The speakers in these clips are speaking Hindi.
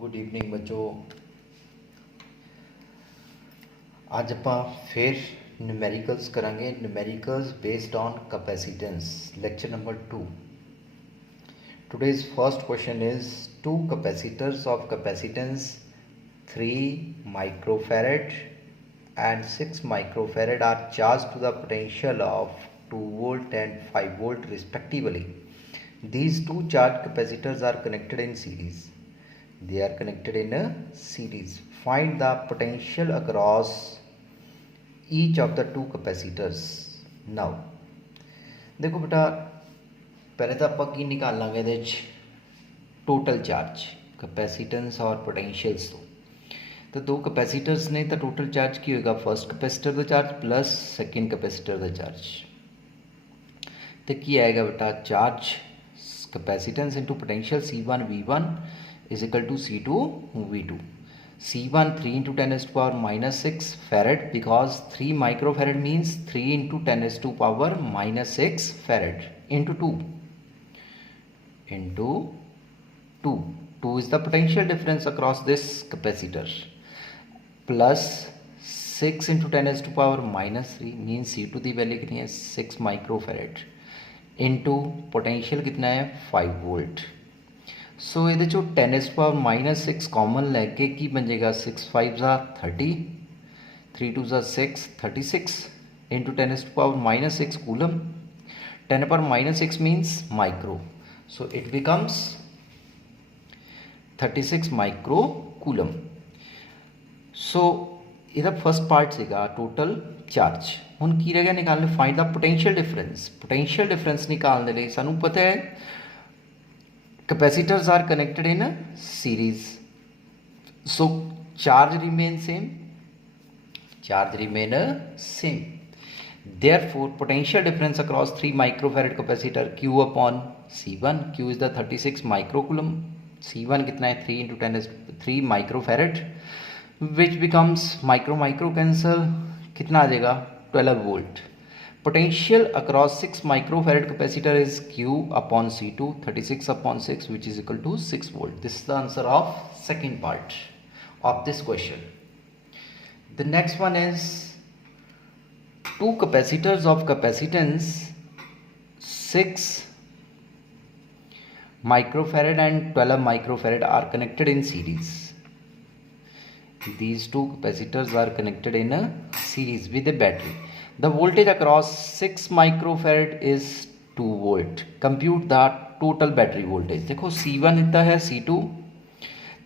गुड इवनिंग बच्चों। आज ਆਪਾਂ फिर न्यूमेरिकल्स करांगे। Numericals based on capacitance, lecture number 2। Today's first question is two capacitors of capacitance 3 microfarad and 6 microfarad are charged to the potential of 2 volt and 5 volt respectively. These two charged capacitors are connected in series. They are connected in a series. Find the potential across each of the two capacitors. Now देखो बेटा, पहले तो आप की निकाल लांगे ਇਹਦੇ टोटल चार्ज कैपेसिटेंस और पोटेंशियल्स तो दो कैपेसिटर्स ने तो टोटल चार्ज की होगा फर्स्ट कैपेसिटर का चार्ज प्लस सेकेंड कैपेसिटर का चार्ज तो की आएगा बेटा charge capacitance into potential C1 V1 is equal to C2 V2. C1 3 into 10 raised to power minus 6 farad because 3 microfarad means 3 into 10 raised to power minus 6 farad into 2 into 2. 2 is the potential difference across this capacitor. Plus 6 into 10 as to power minus 3 mean C2 की वैल्यू कितनी है 6 माइक्रोफैरड इंटू पोटेंशियल कितना है 5 वोल्ट. सो ये 10 as to power minus 6 common लैके की बन जाएगा 6 5 ज़ा 30 3 2 ज़ा 6 36 into 10 as to power minus 6 coulomb 10 power minus 6 means micro. So it becomes 36 micro coulomb. So ਇਹਦਾ फर्स्ट पार्ट ਸੀਗਾ टोटल चार्ज. ਹੁਣ ਕੀ ਰਹਿ ਗਿਆ ਨਿਕਾਲਣੇ find the potential difference. Potential difference निकालने ਲਈ ਸਾਨੂੰ ਪਤਾ ਹੈ capacitors are connected in series. So charge remain same, charge remain same. therefore potential difference across 3 microfarad capacitor Q upon C1. Q is the 36 microcoulomb. C1 कितना है 3 into 10 is 3 microfarad which becomes micro cancel कितना आ जाएगा 12 volt. Potential across 6 microfarad capacitor is Q upon C2 36 upon 6 which is equal to 6 volt. This is the answer of second part of this question. The next one is two capacitors of capacitance 6 microfarad and 12 microfarad are connected in series. These two capacitors are connected in a series with a battery. The voltage across 6 microfarad is 2 volt. Compute the total battery voltage. देखो C1 इतना है C2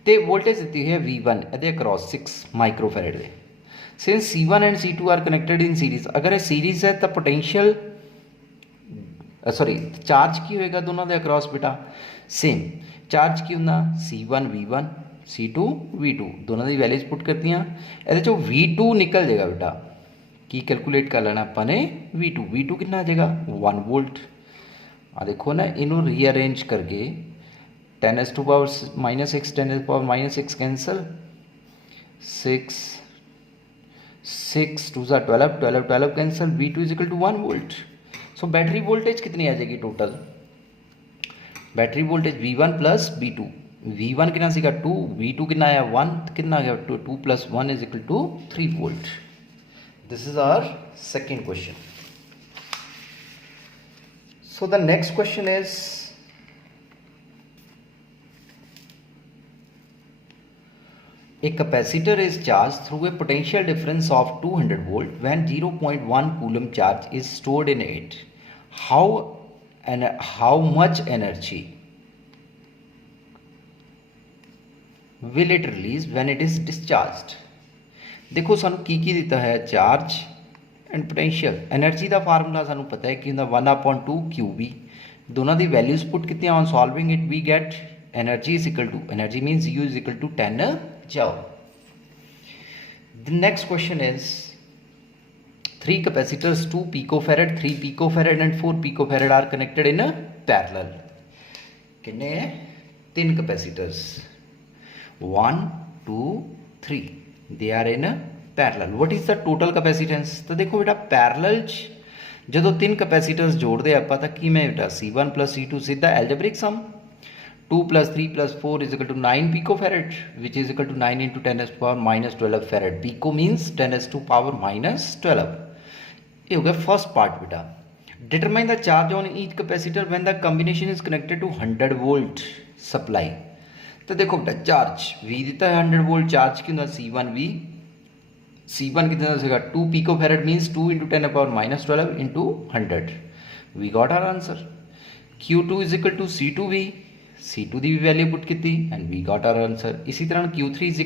ते voltage इतनी है V1 ਇਹਦੇ across 6 microfarad ਦੇ. Since C1 and C2 are connected in series, अगर ये series है तो potential चार्ज की होएगा दोनों ਦੇ across बेटा सेम. चार्ज की ਹੁੰਦਾ C1 V1 C2 V2 दोनों की वैल्यूज पुट करती हैं ये V2 निकल जाएगा बेटा की कैलकुलेट कर लेना अपने V2 कितना आ जाएगा 1 वोल्ट. आ देखो ना इन्हों रीअरेंज करके 10 as to power minus 6 10 raise power minus 6 cancel 6 6 2 ज़ा 12 12 12 cancel V2 is equal to 1 volt. So battery voltage कितनी आ जाएगी total battery voltage V1 plus V2. V1 कितना सीखा 2 V2 कितना आया 1 कितना आ गया 2 plus 1 is equal to 3 volt. This is our second question. So the next question is a capacitor is charged through a potential difference of 200 volt when 0.1 coulomb charge is stored in it. How much energy will it release when it is discharged? देखो सानू की दिता है चार्ज एंड पोटेंशियल. एनर्जी का फार्मूला सानू पता है कि 1/2 QB. दोनों की वैल्यूज पुट कितनी on solving it we get energy is equal to energy means U is equal to 10 joule. The next question is 3 capacitors 2 picofarad 3 picofarad and 4 picofarad are connected in a parallel. कितने 3 capacitors 1 2 3 they are in a parallel. What is the total capacitance? तो देखो बेटा पैरेलल जो 3 कैपेसिटर्स जोड़ते आप तो कि मैं बेटा C1 प्लस C2 सीधा algebraic sum 2 plus 3 plus 4 is equal to 9 picofarad, which is equal to 9 into 10 raised to power minus 12 farad. Pico means 10 raised to power minus 12. ये हो गया फर्स्ट पार्ट बेटा. Determine the charge on each capacitor when the combination is connected to 100 volt supply. तो देखो बेटा चार्ज V देता है 100 वोल्ट चार्ज की C1V. C1 कितना देगा 2 picofarad means 2 into 10 power minus 12 into 100. We got our answer. Q2 is equal to C2V. C2 ਦੀ ਵੈਲਿਊ ਪੁੱਟ ਕੀਤੀ and we got our answer. ਇਸੀ ਤਰ੍ਹਾਂ Q3 is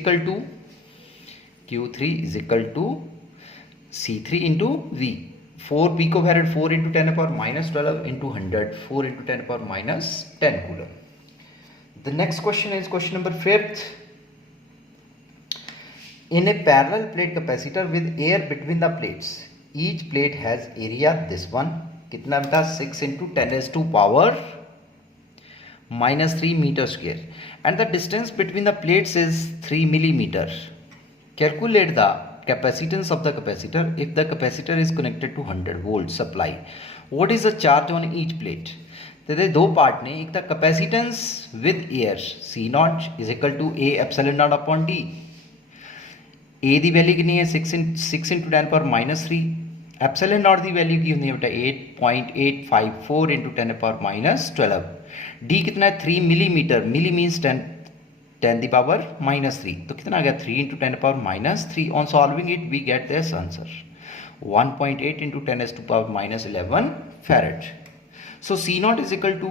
equal to C3 into V. 4 picofarad 4 into 10 power minus 12 into 100 4 into 10 power minus 10 coulomb. The next question is question number 5th. In a parallel plate capacitor with air between the plates, each plate has area this one कितना बेटा 6 into 10 raised to power minus 3 meter square and the distance between the plates is 3 millimeter. Calculate the capacitance of the capacitor if the capacitor is connected to 100 volt supply. What is the charge on each plate? तो ये दो पार्ट ने, एक था capacitance with air C naught is equal to A epsilon naught upon D. A ਦੀ ਵੈਲਿਊ ਕਿੰਨੀ ਹੈ 6 into 10 power minus 3. Epsilon naught ਦੀ वैल्यू की होनी है बेटा 8.854 into 10 power minus 12. D कितना है 3 millimetre, milli means 10 the power minus 3. तो कितना आ गया 3 into 10 power minus 3. On solving it we get this answer 1.8 into 10 to power minus 11 farad. So C naught is equal to,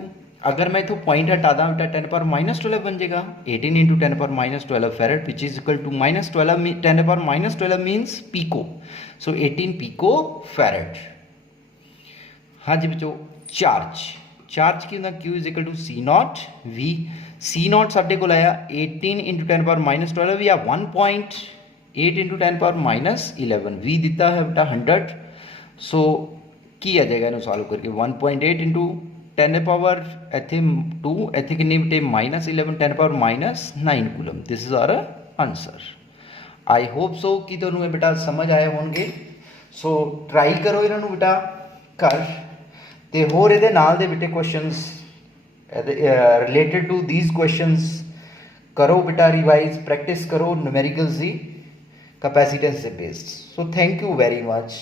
अगर मैं तो पॉइंट हटा दा बेटा 10 पावर माइनस 12 बन जाएगा 18 into 10 power minus 12 farad which is equal to minus 12 10 power minus 12 means pico. So 18 pico farad. हाँ जी बच्चों चार्ज की ਹੁੰਦਾ Q is equal to C naught V. C naught साढ़े को आया 18 इंटू 10 पावर माइनस 12 या 1.8 इंटू 10 पावर माइनस 11. V दिता है बेटा 100. सो की आ जाएगा इन्हों सॉल्व करके 1.8 इंटू 10 पावर ਇੱਥੇ 2 ਇੱਥੇ ਕਿੰਨੀ ਬਟੇ minus 11 10 power minus 9 coulomb. This is our answer. I hope so ਕਿ ਤੁਹਾਨੂੰ ਇਹ ਬੇਟਾ ਸਮਝ ਆਏ ਹੋਣਗੇ. ਸੋ ਟਰਾਈ ਕਰੋ ਇਹਨਾਂ ਨੂੰ ਬੇਟਾ ਘਰ ਤੇ ਹੋਰ ਇਹਦੇ ਨਾਲ ਦੇ ਬੇਟੇ questions related to these questions ਕਰੋ ਬੇਟਾ ਰਿਵਾਈਜ਼ ਪ੍ਰੈਕਟਿਸ ਕਰੋ ਨਿਊਮੈਰੀਕਲਸ ਦੀ कैपेसिटेंस से based. So thank you very much.